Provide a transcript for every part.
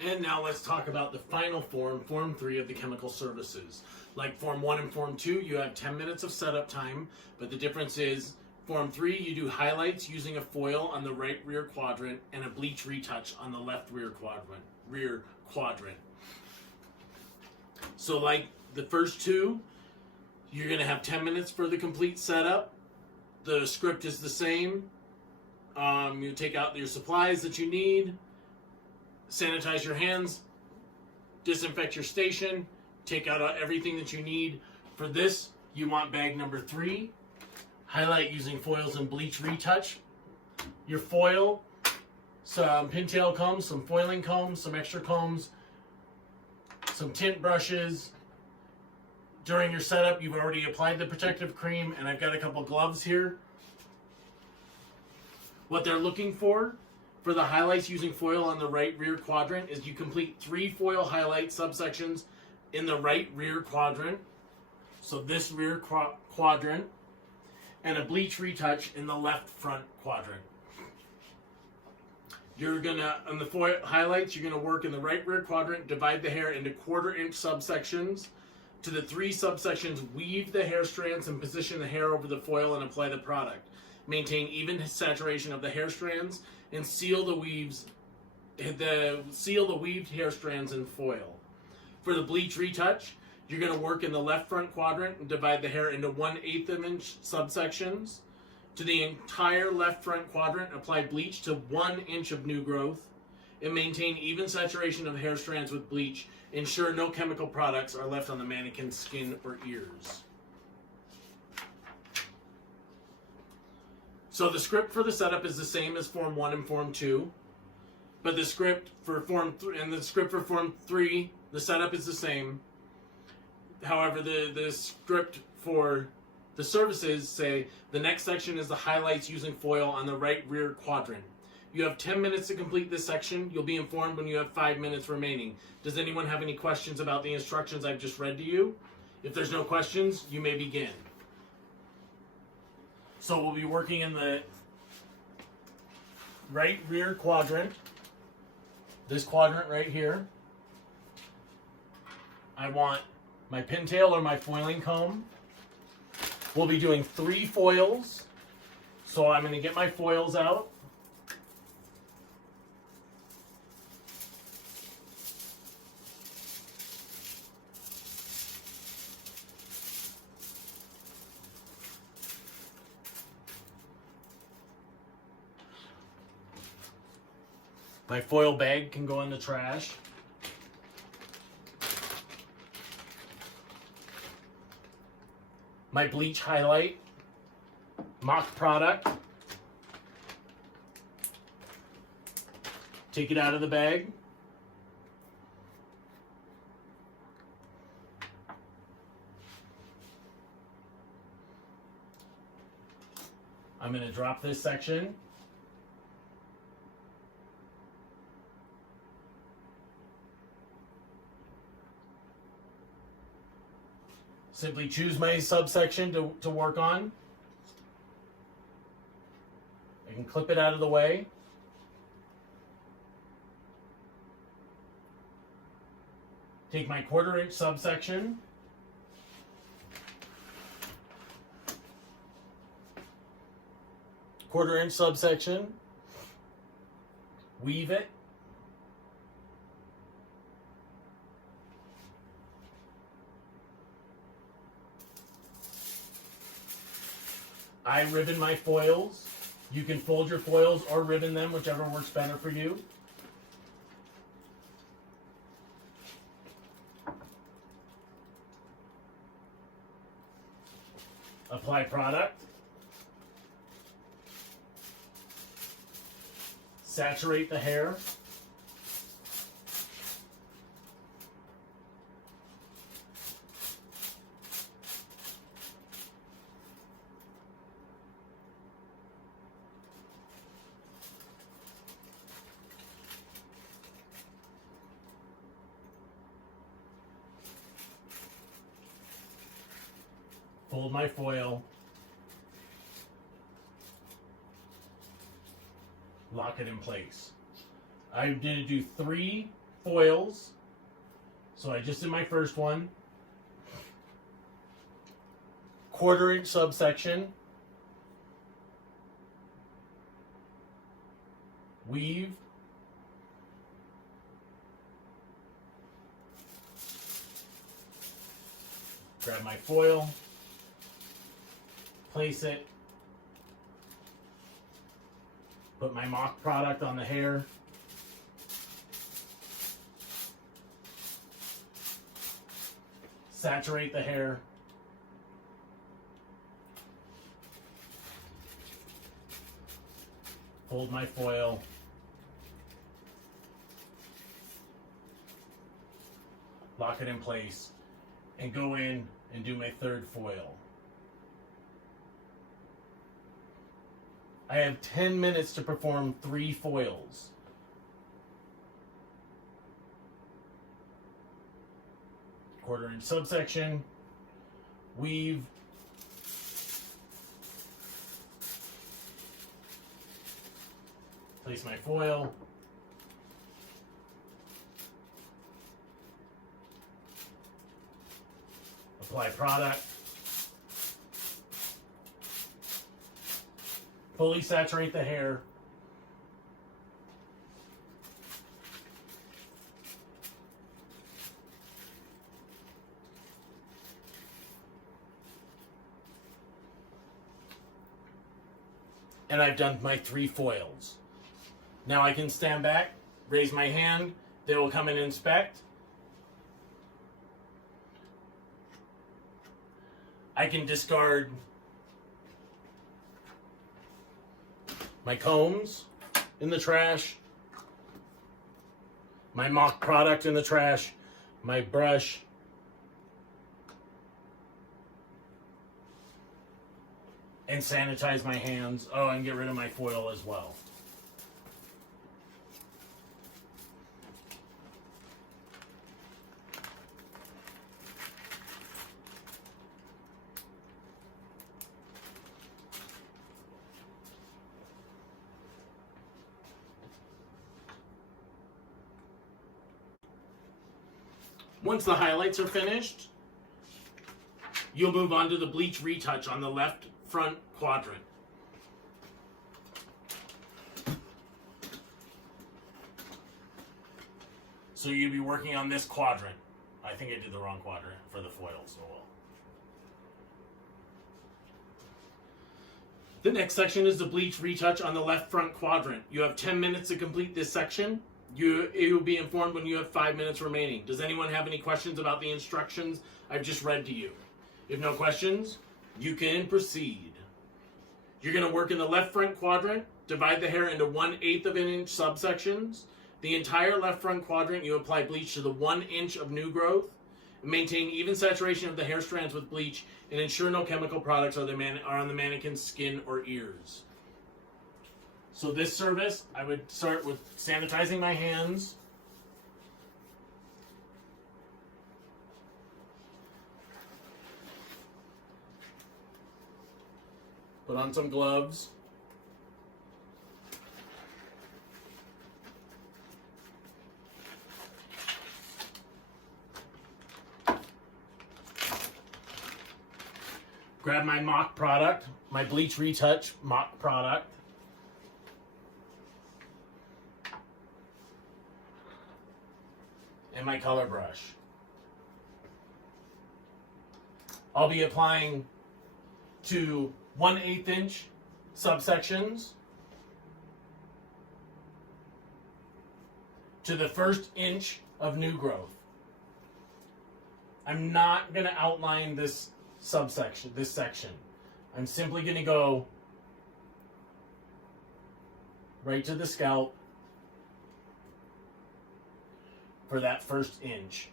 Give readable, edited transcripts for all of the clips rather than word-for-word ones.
And now let's talk about the final form, Form 3 of the chemical services. Like Form 1 and Form 2, you have 10 minutes of setup time, but the difference is Form 3, you do highlights using a foil on the right rear quadrant and a bleach retouch on the left rear quadrant. So like the first two, you're going to have 10 minutes for the complete setup. The script is the same. You take out your supplies that you need, sanitize your hands, disinfect your station, take out everything that you need. For this, you want bag number 3. Highlight using foils and bleach retouch. Your foil, some pintail combs, some foiling combs, some extra combs, some tint brushes. During your setup, you've already applied the protective cream, and I've got a couple gloves here. What they're looking for the highlights using foil on the right rear quadrant is you complete 3 foil highlight subsections in the right rear quadrant. So this rear quadrant, and a bleach retouch in the left front quadrant. You're gonna, on the foil highlights, you're gonna work in the right rear quadrant, divide the hair into 1/4-inch subsections. To the 3 subsections, weave the hair strands and position the hair over the foil and apply the product. Maintain even saturation of the hair strands and seal the weaved hair strands in foil. For the bleach retouch, you're going to work in the left front quadrant and divide the hair into 1/8 inch subsections. To the entire left front quadrant, apply bleach to 1 inch of new growth and maintain even saturation of hair strands with bleach. Ensure no chemical products are left on the mannequin's skin or ears. So the script for the setup is the same as Form 1 and Form 2, but the script for Form 3, the setup is the same. However, the script for the services say the next section is the highlights using foil on the right rear quadrant. You have 10 minutes to complete this section. You'll be informed when you have 5 minutes remaining. Does anyone have any questions about the instructions I've just read to you? If there's no questions, you may begin. So we'll be working in the right rear quadrant, this quadrant right here. I want my pintail or my foiling comb. We'll be doing 3 foils. So I'm going to get my foils out. My foil bag can go in the trash. My bleach highlight, mock product. Take it out of the bag. I'm going to drop this section. Simply choose my subsection to work on. I can clip it out of the way. Take my 1/4-inch subsection. Quarter-inch subsection. Weave it. I ribbon my foils. You can fold your foils or ribbon them, whichever works better for you. Apply product. Saturate the hair. Fold my foil, lock it in place. I'm going to do 3 foils. So I just did my first one. 1/4 inch subsection. Weave. Grab my foil. Place it. Put my mock product on the hair. Saturate the hair. Fold my foil. Lock it in place. And go in and do my 3rd foil. I have 10 minutes to perform 3 foils. Quarter inch subsection, weave, place my foil, apply product, fully saturate the hair, and I've done my 3 foils. Now I can stand back, raise my hand, they will come and inspect. I can discard my combs in the trash, my mock product in the trash, my brush, and sanitize my hands. Oh, and get rid of my foil as well. Once the highlights are finished, you'll move on to the bleach retouch on the left front quadrant. So you'll be working on this quadrant. I think I did the wrong quadrant for the foils. Oh well. The next section is the bleach retouch on the left front quadrant. You have 10 minutes to complete this section. You'll be informed when you have 5 minutes remaining. Does anyone have any questions about the instructions I've just read to you? If no questions, you can proceed. You're going to work in the left front quadrant, divide the hair into 1/8 of an inch subsections. The entire left front quadrant, you apply bleach to the 1 inch of new growth. Maintain even saturation of the hair strands with bleach and ensure no chemical products are on the mannequin's skin or ears. So this service, I would start with sanitizing my hands. Put on some gloves. Grab my mock product, my bleach retouch mock product. And my color brush. I'll be applying to 1/8 inch subsections, to the 1st inch of new growth. I'm not going to outline this subsection, this section. I'm simply going to go right to the scalp for that 1st inch.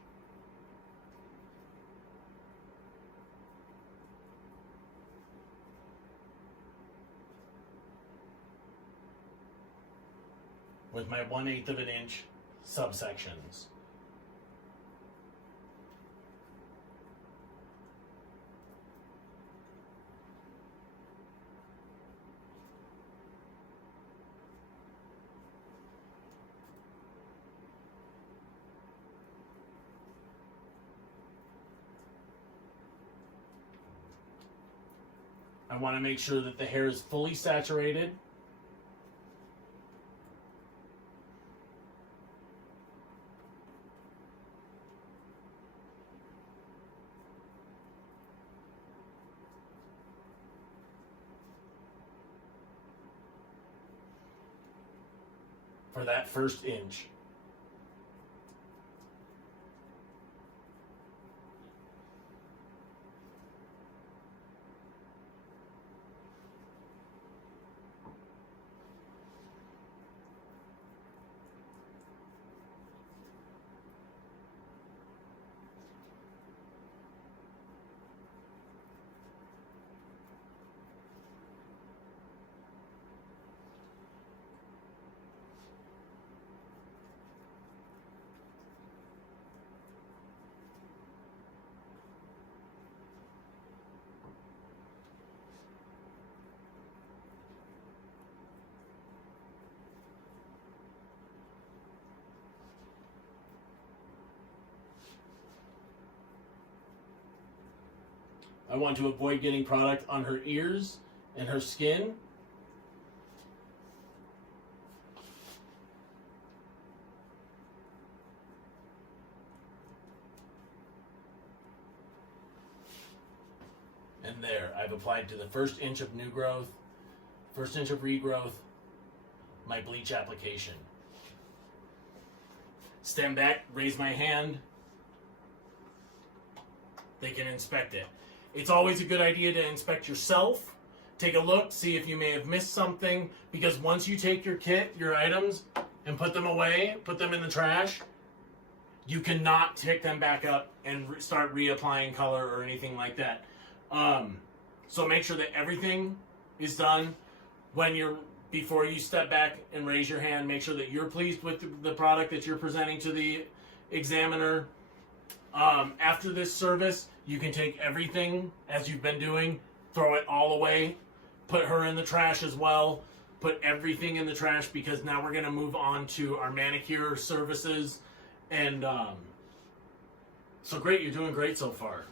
With my 1/8 of an inch subsections. I want to make sure that the hair is fully saturated. For that first inch. I want to avoid getting product on her ears and her skin. And there, I've applied to the first inch of new growth, first inch of regrowth, my bleach application. Stand back, raise my hand. They can inspect it. It's always a good idea to inspect yourself. Take a look, see if you may have missed something, because once you take your kit, your items, and put them away, put them in the trash, you cannot pick them back up and start reapplying color or anything like that. So make sure that everything is done. Before you step back and raise your hand, make sure that you're pleased with the product that you're presenting to the examiner. After this service, you can take everything as you've been doing, throw it all away, put her in the trash as well, put everything in the trash, because now we're going to move on to our manicure services. And so great, you're doing great so far.